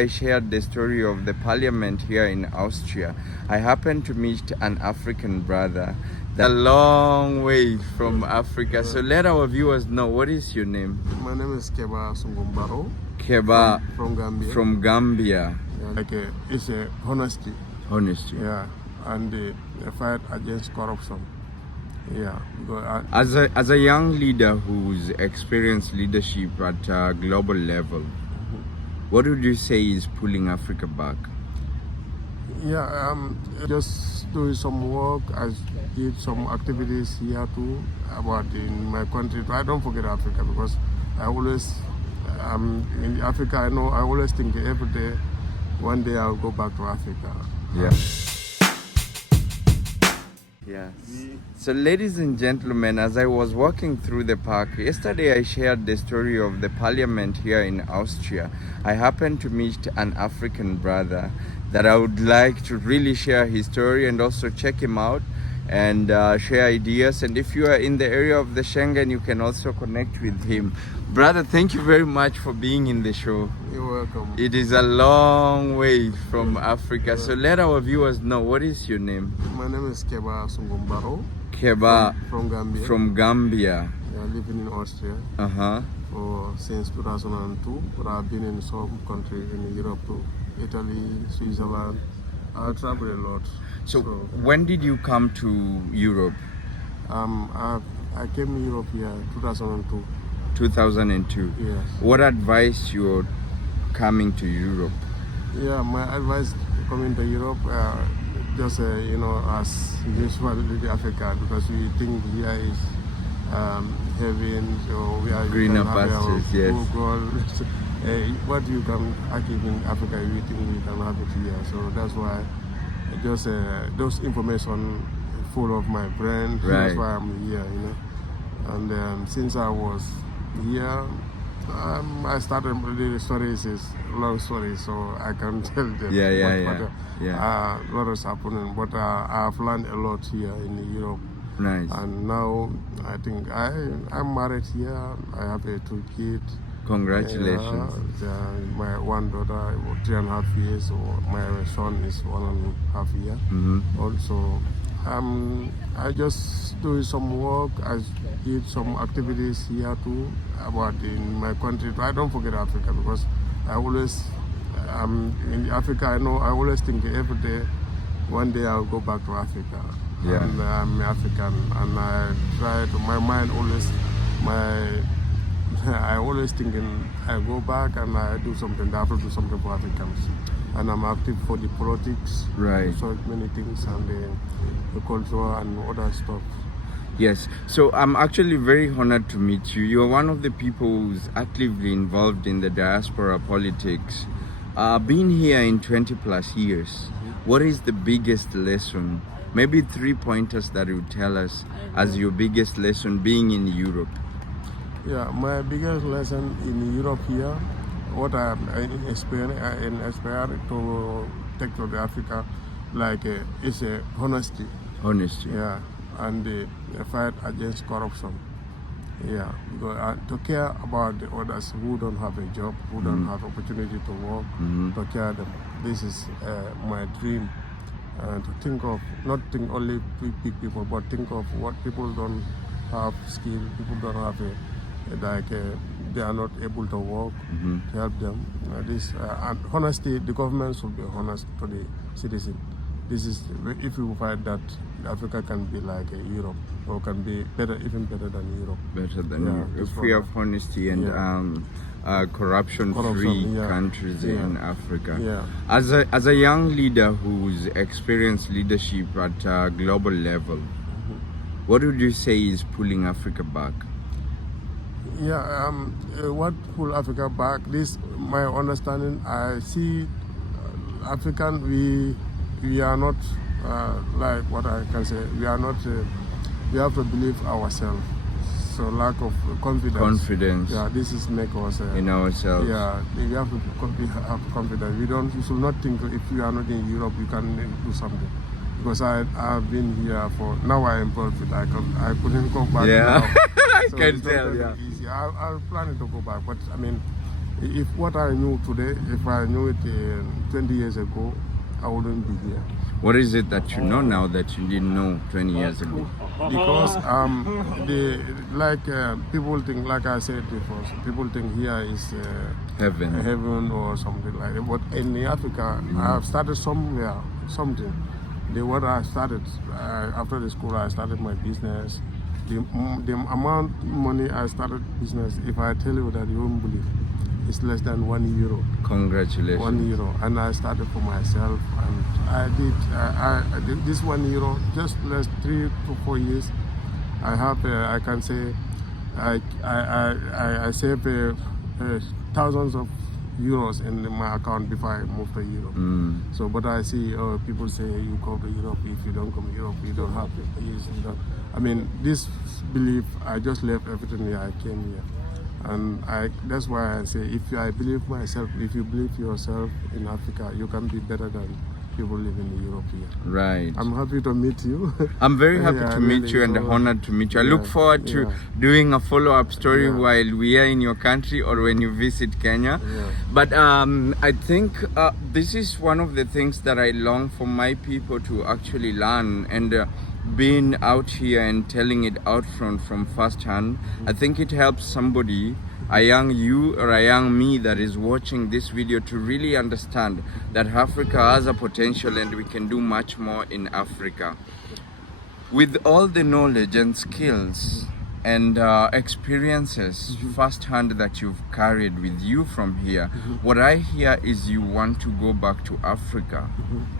I shared the story of the parliament here in Austria. I happened to meet an African brother a long way from Africa. So let our viewers know, what is your name? My name is Keba Sungumbaro. Keba From Gambia. from Gambia. Yeah, it's a honesty. Honesty. Yeah, and the fight against corruption. Yeah. Because As a young leader who's experienced leadership at a global level, what would you say is pulling Africa back? yeah, just doing some work. I did some activities here too about in my country. I don't forget Africa because I always in Africa. I always think every day, one day I'll go back to Africa. Yeah. Yes. So ladies and gentlemen, as I was walking through the park, yesterday I shared the story of the parliament here in Austria. I happened to meet an African brother that I would like to really share his story and also check him out and share ideas. And if you are in the area of the Schengen, you can also connect with him. Brother, thank you very much for being in the show. You're welcome. It is a long way from Africa. So let our viewers know, what is your name? My name is Keba Sungumbaro. Keba From Gambia. from Gambia. Yeah, living in Austria Uh-huh. since 2002, but I've been in some countries in Europe too, Italy, Switzerland. I travel a lot. So when did you come to Europe? I came to Europe here 2002. 2002. Yes. What advice you're coming to Europe? Yeah, my advice coming to Europe, just as usual with Africa, because we think here is heaven, so we are Greener can have our pastures, yes. Google. What you can achieve in Africa, we think we can have it here. So that's why just those information full of my brain. Right. That's why I'm here, And since I was here, I started. The story is a long story, so I can tell them. A lot is happening, but I've learned a lot here in Europe. Nice. And now I think I'm married here. I have two kids. Congratulations. My one daughter, 3.5 years, so my son is 1.5 years. Also, I just do some work. I did some activities here too about in my country. I don't forget Africa because I always in Africa. I always think every day, one day I'll go back to Africa. Yeah. And I'm African, and I try to. My mind always I always thinking I go back and I do something. I have to do something for Africans, and I'm active for the politics. Right. So many things and the culture and other stuff. Yes. So I'm actually very honored to meet you. You're one of the people who's actively involved in the diaspora politics. Being here in 20 plus years, what is the biggest lesson? Maybe 3 pointers that you would tell us as your biggest lesson being in Europe. Yeah, my biggest lesson in Europe here, what I inspired to take to the Africa, is honesty. Honesty. Yeah, and the fight against corruption. Yeah, because to care about the others who don't have a job, who don't have opportunity to work, to care them. This is my dream. To think of, not think only big people, but think of what people don't have skill, people don't have they are not able to work, to help them. And honesty, the government should be honest to the citizen. This is, if you find that Africa can be like Europe, or can be better, even better than Europe. Better than Europe. If we have honesty and corruption-free countries in Africa. Yeah. As a young leader who's experienced leadership at a global level, what would you say is pulling Africa back? Yeah, what pull Africa back? This, my understanding. I see African. We are not like what I can say. We are not. We have to believe ourselves. So lack of confidence. Confidence. Yeah, this is make us in ourselves. Yeah, we have to have confidence. You should not think if you are not in Europe you can do something. Because I've been here for now. I am perfect. I couldn't go back. Yeah, now. I So can it's not tell. very Yeah. easy. I'm planning to go back, but I mean, If what I knew today, if I knew it 20 years ago, I wouldn't be here. What is it that you know now that you didn't know 20 years ago? Because people think, like I said before, people think here is Heaven. heaven or something like that. But in Africa, I have started somewhere, something. What I started after the school, I started my business. The amount of money I started business, if I tell you that, you won't believe. It's less than €1. Congratulations. €1, and I started for myself, and I did this €1 just last 3 to 4 years. I have I can say I saved thousands of euros in my account before I moved to Europe. So, but I see people say you come to Europe, if you don't come to Europe, you don't have it. I mean, this belief, I just left everything here. I came here. And that's why I say, if I believe myself, if you believe yourself in Africa, you can be better than people living in Europe here. Right. I'm happy to meet you. I'm very happy Yeah, to meet really, you and honored to meet you. I look forward to doing a follow-up story while we are in your country or when you visit Kenya. But I think this is one of the things that I long for my people to actually learn, and being out here and telling it out front from first hand, I think it helps somebody, a young you or a young me that is watching this video, to really understand that Africa has a potential and we can do much more in Africa. With all the knowledge and skills and experiences firsthand that you've carried with you from here, what I hear is you want to go back to Africa.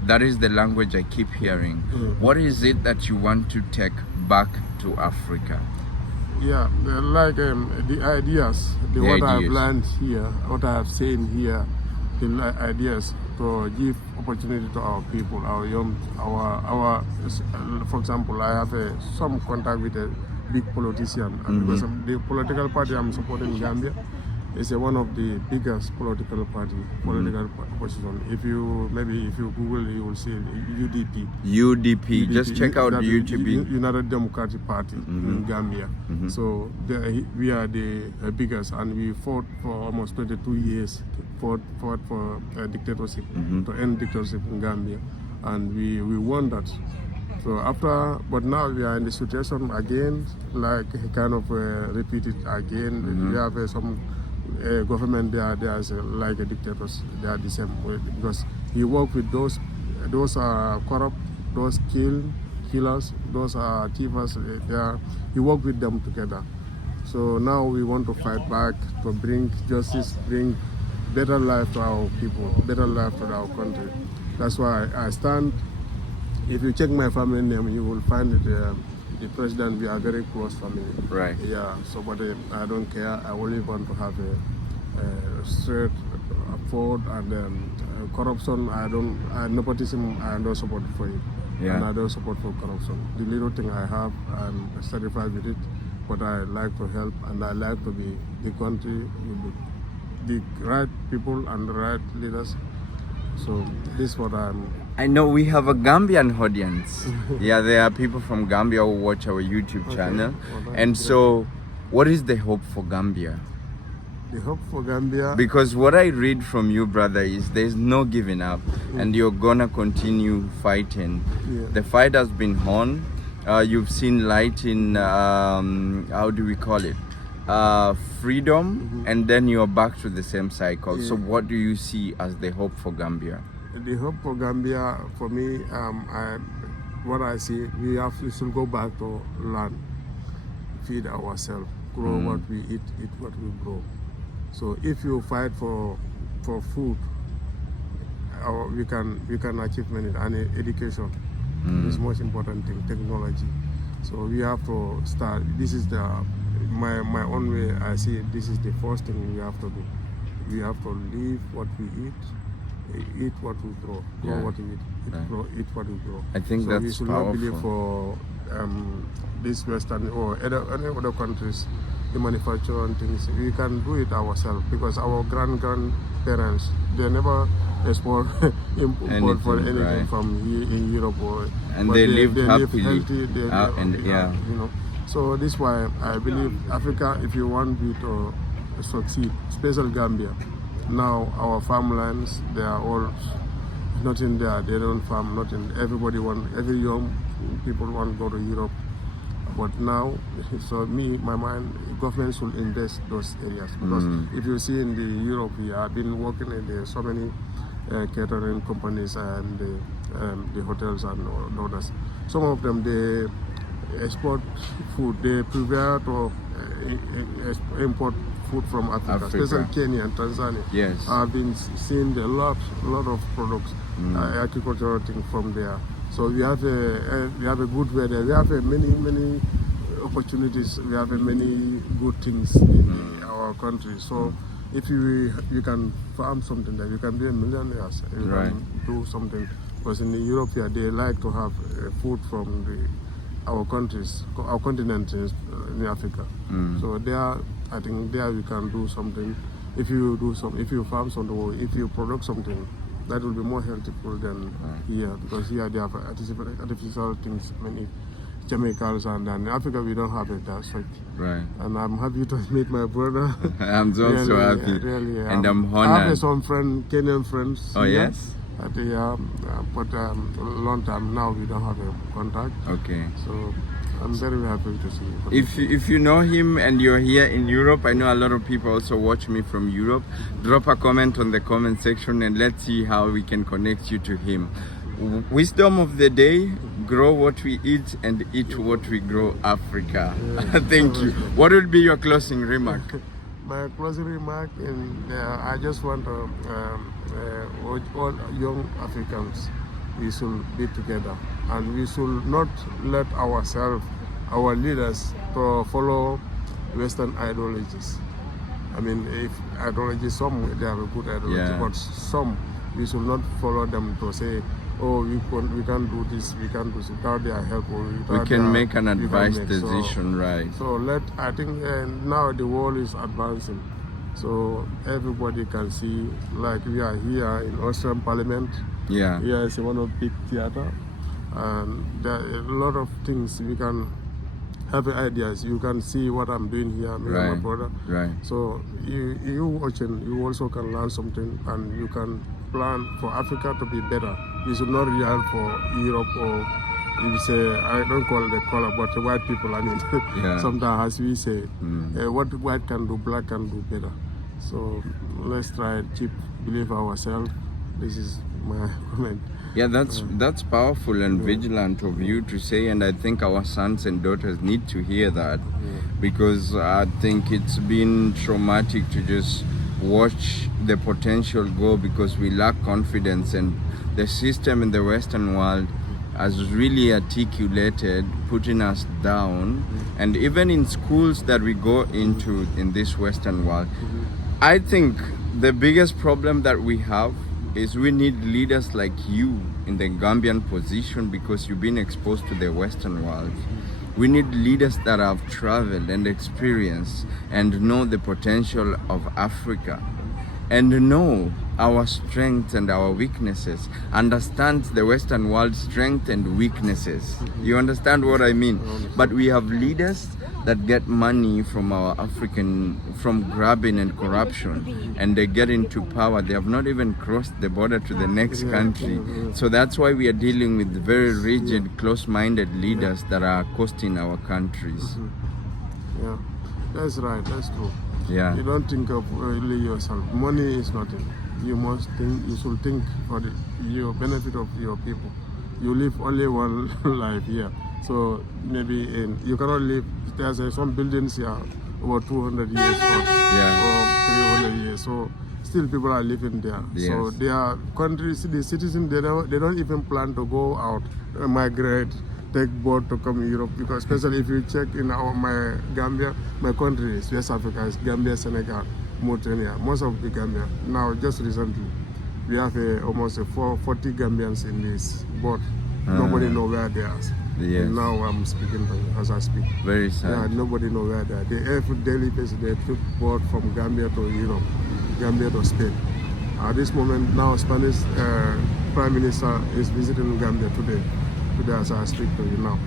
That is the language I keep hearing. What is it that you want to take back to Africa? Yeah, like the ideas, what I've learned here, what I have seen here, the ideas to give opportunity to our people, our young, our for example, I have some contact with a big politician, and because of the political party I'm supporting in Gambia is one of the biggest political opposition. If you Google, you will see UDP. UDP. Just check out UDP. United Democratic Party in Gambia. So we are the biggest, and we fought for almost 22 years. Fought for dictatorship, to end dictatorship in Gambia, and we won that. So but now we are in the situation again, like kind of repeat it again. We have some government there is like a dictators. They are the same way, because he work with those corrupt, those killers, those are thievers. He work with them together. So now we want to fight back to bring justice, bring better life to our people, better life to our country. That's why I stand. If you check my family name, you will find it, the president, we are very close family. Right. Yeah, so but I don't care. I only want to have a straight forward, and corruption, nepotism, I don't support for it. Yeah. And I don't support for corruption. The little thing I have, I'm satisfied with it, but I like to help, and I like to be the country with the right people and the right leaders. So this is what I know we have a Gambian audience. Yeah, there are people from Gambia who watch our YouTube channel. And so, what is the hope for Gambia? The hope for Gambia? Because what I read from you, brother, is there's no giving up, and you're gonna continue fighting. The fight has been on. You've seen light in, how do we call it? Freedom, and then you're back to the same cycle. So what do you see as the hope for Gambia? The hope for Gambia, for me, what I see, we should go back to land, feed ourselves, grow what we eat what we grow. So if you fight for food, we can achieve many, and education is most important thing, technology. So we have to start. This is my own way. I see this is the first thing we have to do. We have to live what we eat what we grow what we eat what we grow. I think so that's we should powerful. not believe for this Western or any other countries, the manufacturing things. We can do it ourselves, because our grandparents, they never export import for anything from here in Europe, and they lived happily. Healthy, you know. So this is why I believe Africa, if you want me to succeed, especially Gambia. Now our farmlands, they are all nothing there. They don't farm nothing. Every young people want to go to Europe. But now, so my mind, government should invest those areas because if you see in the Europe, I've been working in so many catering companies and the hotels and others. Some of them they export food. They prepare to import food from Africa, especially Kenya and Tanzania. Yes, I've been seeing a lot of products, agricultural things from there. So we have a good weather. We have many opportunities. We have many good things in our country. So if you can farm something that you can be a millionaire, you can do something. Because in Europe, they like to have food from our countries, our continent in Africa. So there, I think there we can do something. If you farm something, or if you produce something, that will be more healthful than here, because here they have artificial things, many chemicals, and in Africa we don't have it that such. Right. And I'm happy to meet my brother. I'm so really, happy. Really, and I'm honored. I have some Kenyan friends. Oh here. yes. But a long time now we don't have a contact. Okay. So I'm very happy to see you. If you know him and you're here in Europe, I know a lot of people also watch me from Europe. Drop a comment on the comment section and let's see how we can connect you to him. Wisdom of the day: grow what we eat and eat what we grow. Africa. Yeah. Thank you. What would be your closing remark? My closing remark, I just want to urge all young Africans, we should be together and we should not let our leaders, to follow Western ideologies. I mean, if ideologies, some they have a good ideology, but some we should not follow them to say, oh, we can't do this, we can't do this, without their help. We can make an advice decision, right? So I think now the world is advancing. So everybody can see, like we are here in Austrian Parliament. Yeah. Here is one of big theater. And there are a lot of things we can have ideas. You can see what I'm doing here, me and my brother. Right. So you watching, you also can learn something, and you can plan for Africa to be better. We should not rely for Europe, or you say, I don't call it the color, but the white people, I mean, sometimes as we say, what white can do, black can do better. So let's try to believe ourselves. This is my comment. Yeah, that's powerful and vigilant of you to say, and I think our sons and daughters need to hear that, because I think it's been traumatic to just watch the potential go because we lack confidence, and the system in the Western world has really articulated putting us down. And even in schools that we go into in this Western world, I think the biggest problem that we have is we need leaders like you in the Gambian position, because you've been exposed to the Western world. We need leaders that have traveled and experienced and know the potential of Africa, and know our strengths and our weaknesses, understand the Western world's strengths and weaknesses. You understand what I mean? But we have leaders that get money from from grabbing and corruption, and they get into power. They have not even crossed the border to the next country. So that's why we are dealing with very rigid, close-minded leaders that are costing our countries. Yeah, that's right, that's true. Yeah. You don't think of only yourself. Money is nothing. You must think, you should think for the benefit of your people. You live only one life here. So maybe you cannot live, there's some buildings here over 200 years or 300 years. So still people are living there. Yes. So their countries, the citizens, they don't even plan to go out, migrate, take boat to come to Europe, because especially if you check in my Gambia, my country is West Africa, is Gambia, Senegal, Mauritania, most of the Gambia. Now just recently, we have almost 40 Gambians in this boat. Nobody knows where they are. Yes. And now I'm speaking as I speak. Very sad. Yeah, nobody knows where they are. They every daily basis they took boat from Gambia to Europe, Gambia to Spain. At this moment now, Spanish Prime Minister is visiting Gambia today as I speak to you now.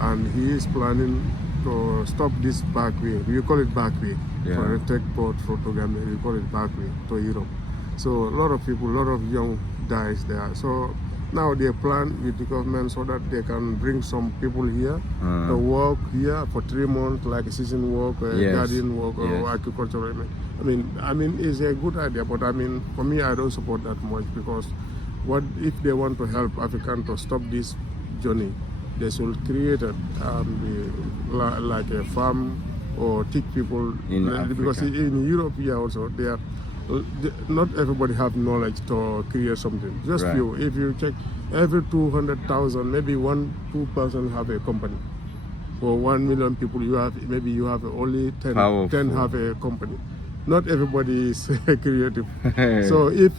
And he is planning to stop this back way. We call it back way. for a take boat to Gambia. We call it backway to Europe. So a lot of people, a lot of young guys there. So now they plan with the government so that they can bring some people here to work here for 3 months, like a season work, garden work, or agricultural. I mean, it's a good idea, but I mean, for me, I don't support that much because what if they want to help African to stop this journey? They should create like a farm or teach people because in Europe here also not everybody have knowledge to create something. Just few. If you check every 200,000, maybe 1-2 person have a company. For 1 million people, you have only 10 have a company. Not everybody is creative. So if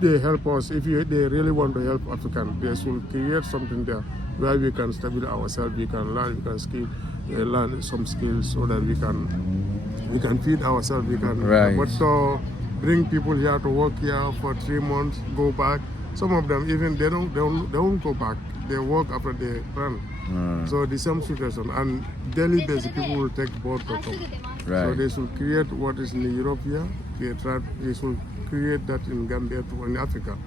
they help us, they really want to help African, they should create something there where we can stabilize ourselves, we can learn some skills so that we can feed ourselves. But so bring people here to work here for 3 months, go back. Some of them even they don't go back. They work after they run. So the same situation, and daily basis people will take boat to come. So they should create what is in Europe here. They should create that in Gambia too, in Africa,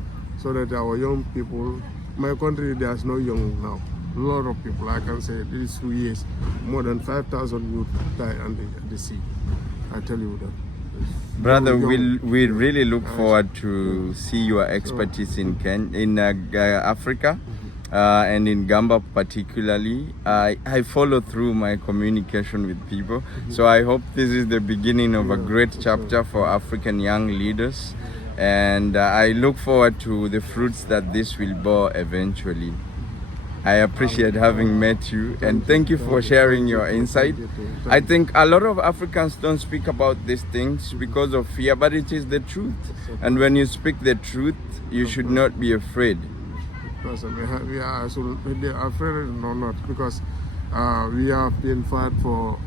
so that our young people. My country, there's no young now. A lot of people, I can say, these 2 years, more than 5,000 youth died on the sea. I tell you that. Brother, we really look forward to see your expertise in Africa and in Gambia particularly. I follow through my communication with people, so I hope this is the beginning of a great chapter for African young leaders, and I look forward to the fruits that this will bear eventually. I appreciate having met you, and thank you for sharing your insight. I think a lot of Africans don't speak about these things because of fear, but it is the truth. And when you speak the truth, you should not be afraid. We are afraid or not, because we have been fight for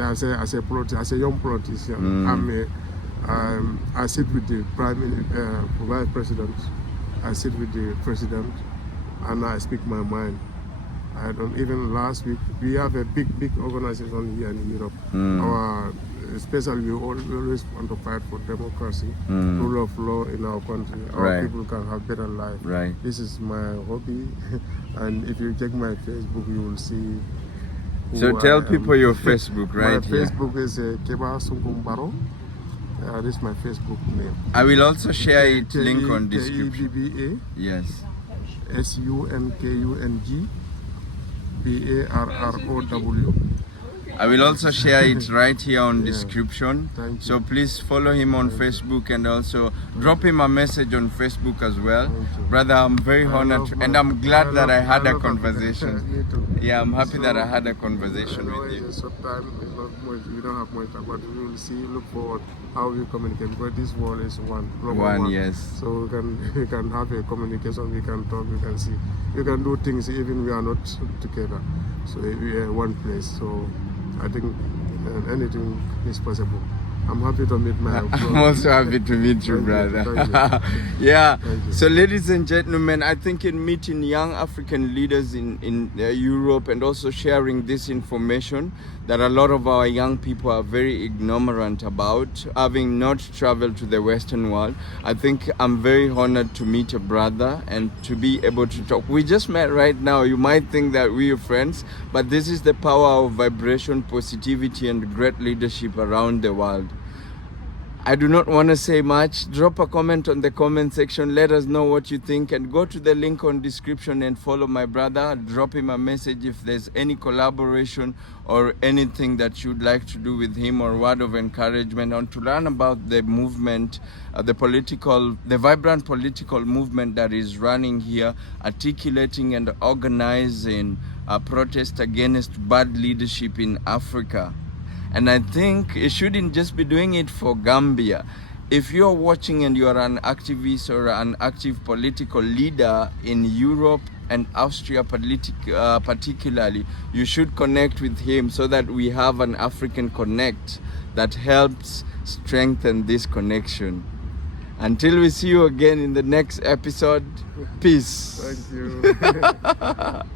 as a young politician. I sit with the vice president. I sit with the president, and I speak my mind. I don't even last week we have a big organization here in Europe. Especially we always want to fight for democracy, rule of law in our country. Our people can have better life. This is my hobby, and if you check my Facebook, you will see. So tell people your Facebook My Facebook is Keba Sunkumbaro. This is my Facebook name. I will also share it link on description. KEBBA. Yes. SUNKUNG BARROW. I will also share it right here on description. So please follow him on Facebook, and also drop him a message on Facebook as well. Brother, I'm very honored and I'm glad that I had a conversation. Me too. Yeah, I'm happy that I had a conversation with you. Sometimes it's not much, we don't have much time, but we will see, look forward how we communicate, because this world is global one. Yes. So we can have a communication, we can talk, we can see, we can do things even we are not together. So we are one place. So I think anything is possible. I'm happy to meet my brother. I'm also happy to meet you, brother. Thank you. Yeah. Thank you. So, ladies and gentlemen, I think in meeting young African leaders in Europe, and also sharing this information that a lot of our young people are very ignorant about, having not traveled to the Western world, I think I'm very honored to meet a brother and to be able to talk. We just met right now. You might think that we are friends, but this is the power of vibration, positivity, and great leadership around the world. I do not want to say much. Drop a comment on the comment section. Let us know what you think, and go to the link on description and follow my brother. Drop him a message if there's any collaboration or anything that you'd like to do with him, or word of encouragement, or to learn about the movement, the vibrant political movement that is running here, articulating and organizing a protest against bad leadership in Africa. And I think it shouldn't just be doing it for Gambia. If you're watching and you're an activist or an active political leader in Europe and Austria particularly, you should connect with him so that we have an African connect that helps strengthen this connection. Until we see you again in the next episode, peace. Thank you.